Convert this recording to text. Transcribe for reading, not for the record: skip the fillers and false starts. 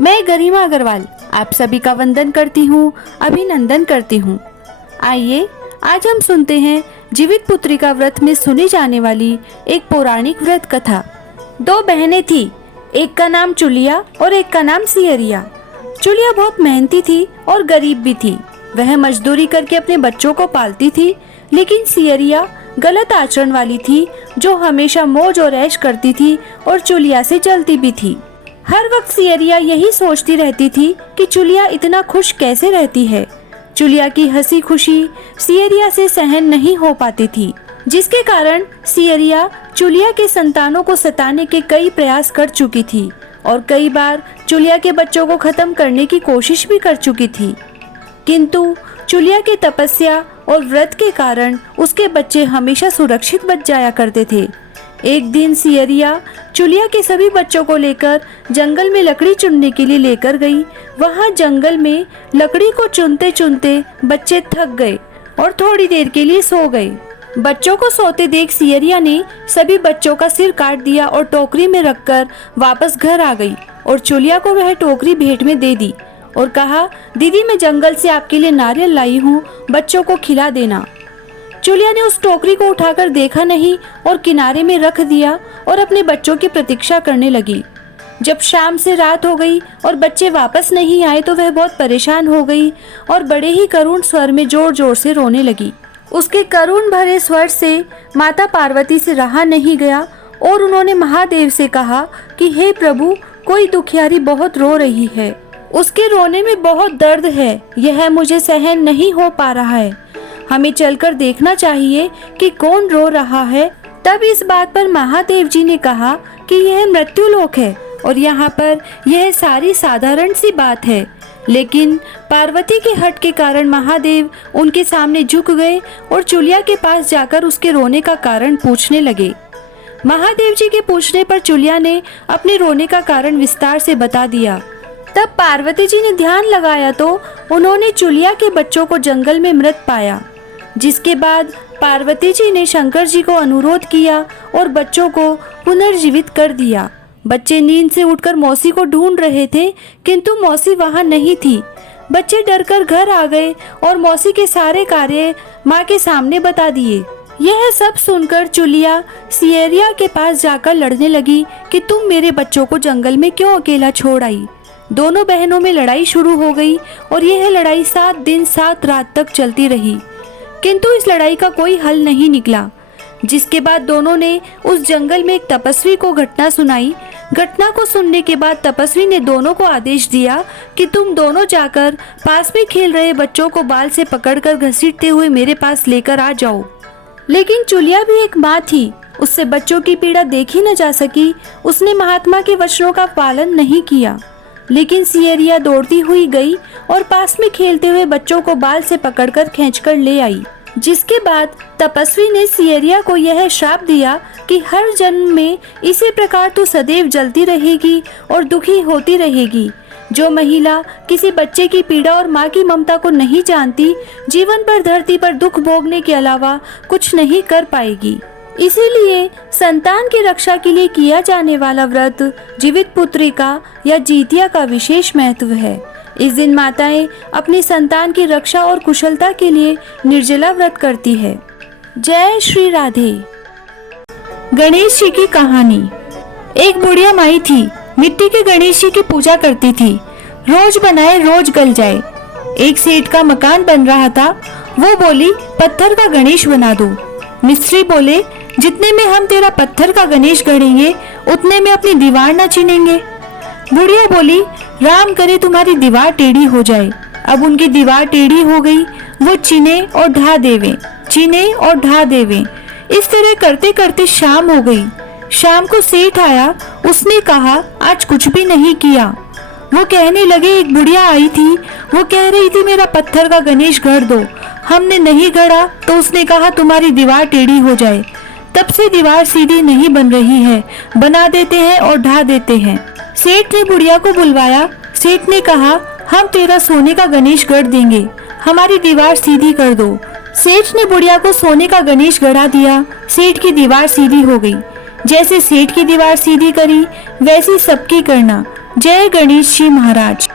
मैं गरिमा अग्रवाल आप सभी का वंदन करती हूँ, अभिनंदन करती हूँ। आइए आज हम सुनते हैं जीवित पुत्री का व्रत में सुनी जाने वाली एक पौराणिक व्रत कथा। दो बहनें थी, एक का नाम चुलिया और एक का नाम सियरिया। चुलिया बहुत मेहनती थी और गरीब भी थी। वह मजदूरी करके अपने बच्चों को पालती थी, लेकिन सियरिया गलत आचरण वाली थी, जो हमेशा मौज और ऐश करती थी और चुलिया से जलती भी थी। हर वक्त सियरिया यही सोचती रहती थी कि चुलिया इतना खुश कैसे रहती है। चुलिया की हंसी खुशी सियरिया से सहन नहीं हो पाती थी, जिसके कारण सियरिया चुलिया के संतानों को सताने के कई प्रयास कर चुकी थी और कई बार चुलिया के बच्चों को खत्म करने की कोशिश भी कर चुकी थी। किंतु चुलिया की तपस्या और व्रत के कारण उसके बच्चे हमेशा सुरक्षित बच जाया करते थे। एक दिन सियरिया चुलिया के सभी बच्चों को लेकर जंगल में लकड़ी चुनने के लिए लेकर गई। वहां जंगल में लकड़ी को चुनते चुनते बच्चे थक गए और थोड़ी देर के लिए सो गए। बच्चों को सोते देख सियरिया ने सभी बच्चों का सिर काट दिया और टोकरी में रखकर वापस घर आ गई और चुलिया को वह टोकरी भेंट में दे दी और कहा, दीदी मैं जंगल से आपके लिए नारियल लाई हूँ, बच्चों को खिला देना। चुलिया ने उस टोकरी को उठाकर देखा नहीं और किनारे में रख दिया और अपने बच्चों की प्रतीक्षा करने लगी। जब शाम से रात हो गई और बच्चे वापस नहीं आए तो वह बहुत परेशान हो गई और बड़े ही करुण स्वर में जोर जोर से रोने लगी। उसके करुण भरे स्वर से माता पार्वती से रहा नहीं गया और उन्होंने महादेव से कहा कि हे प्रभु, कोई दुखियारी बहुत रो रही है, उसके रोने में बहुत दर्द है, यह मुझे सहन नहीं हो पा रहा है, हमें चलकर देखना चाहिए कि कौन रो रहा है। तब इस बात पर महादेव जी ने कहा कि यह मृत्युलोक है और यहाँ पर यह सारी साधारण सी बात है। लेकिन पार्वती के हट के कारण महादेव उनके सामने झुक गए और चुलिया के पास जाकर उसके रोने का कारण पूछने लगे। महादेव जी के पूछने पर चुलिया ने अपने रोने का कारण विस्तार से बता दिया। तब पार्वती जी ने ध्यान लगाया तो उन्होंने चुलिया के बच्चों को जंगल में मृत पाया, जिसके बाद पार्वती जी ने शंकर जी को अनुरोध किया और बच्चों को पुनर्जीवित कर दिया। बच्चे नींद से उठकर मौसी को ढूंढ रहे थे, किंतु मौसी वहां नहीं थी। बच्चे डरकर घर आ गए और मौसी के सारे कार्य माँ के सामने बता दिए। यह सब सुनकर चुलिया सियरिया के पास जाकर लड़ने लगी कि तुम मेरे बच्चों को जंगल में क्यों अकेला छोड़ आई। दोनों बहनों में लड़ाई शुरू हो गई और यह लड़ाई 7 दिन 7 रात तक चलती रही, किंतु इस लड़ाई का कोई हल नहीं निकला। जिसके बाद दोनों ने उस जंगल में एक तपस्वी को घटना सुनाई। घटना को सुनने के बाद तपस्वी ने दोनों को आदेश दिया कि तुम दोनों जाकर पास में खेल रहे बच्चों को बाल से पकड़कर घसीटते हुए मेरे पास लेकर आ जाओ। लेकिन चुलिया भी एक माँ थी, उससे बच्चों की पीड़ा देखी न जा सकी। उसने महात्मा के वचनों का पालन नहीं किया। लेकिन सियरिया दौड़ती हुई गई और पास में खेलते हुए बच्चों को बाल से पकड़कर खींचकर ले आई। जिसके बाद तपस्वी ने सियरिया को यह श्राप दिया कि हर जन्म में इसी प्रकार तू सदैव जलती रहेगी और दुखी होती रहेगी। जो महिला किसी बच्चे की पीड़ा और माँ की ममता को नहीं जानती, जीवन पर धरती पर दुख भोगने के अलावा कुछ नहीं कर पाएगी। इसीलिए संतान की रक्षा के लिए किया जाने वाला व्रत जीवित पुत्री का या जीतिया का विशेष महत्व है। इस दिन माताएं अपनी संतान की रक्षा और कुशलता के लिए निर्जला व्रत करती है। जय श्री राधे। गणेश जी की कहानी। एक बुढ़िया माई थी, मिट्टी के गणेश जी की पूजा करती थी। रोज बनाए रोज गल जाए। एक सेठ का मकान बन रहा था, वो बोली पत्थर का गणेश बना दो। मिस्त्री बोले जितने में हम तेरा पत्थर का गणेश गढ़ेंगे उतने में अपनी दीवार न चीनेंगे। बुढ़िया बोली राम करे तुम्हारी दीवार टेढ़ी हो जाए। अब उनकी दीवार टेढ़ी हो गई, वो चीने और ढा देवे, चीने और ढा देवे। इस तरह करते करते शाम हो गई। शाम को सेठ आया, उसने कहा आज कुछ भी नहीं किया। वो कहने लगे एक बुढ़िया आई थी, वो कह रही थी मेरा पत्थर का गणेश गढ़ दो। हमने नहीं गढ़ा तो उसने कहा तुम्हारी दीवार टेढ़ी हो जाए। तब से दीवार सीधी नहीं बन रही है, बना देते हैं और ढा देते हैं। सेठ ने बुढ़िया को बुलवाया। सेठ ने कहा हम तेरा सोने का गणेश गढ़ देंगे, हमारी दीवार सीधी कर दो। सेठ ने बुढ़िया को सोने का गणेश गढ़ा दिया। सेठ की दीवार सीधी हो गई। जैसे सेठ की दीवार सीधी करी वैसी सबकी करना। जय गणेश जी महाराज।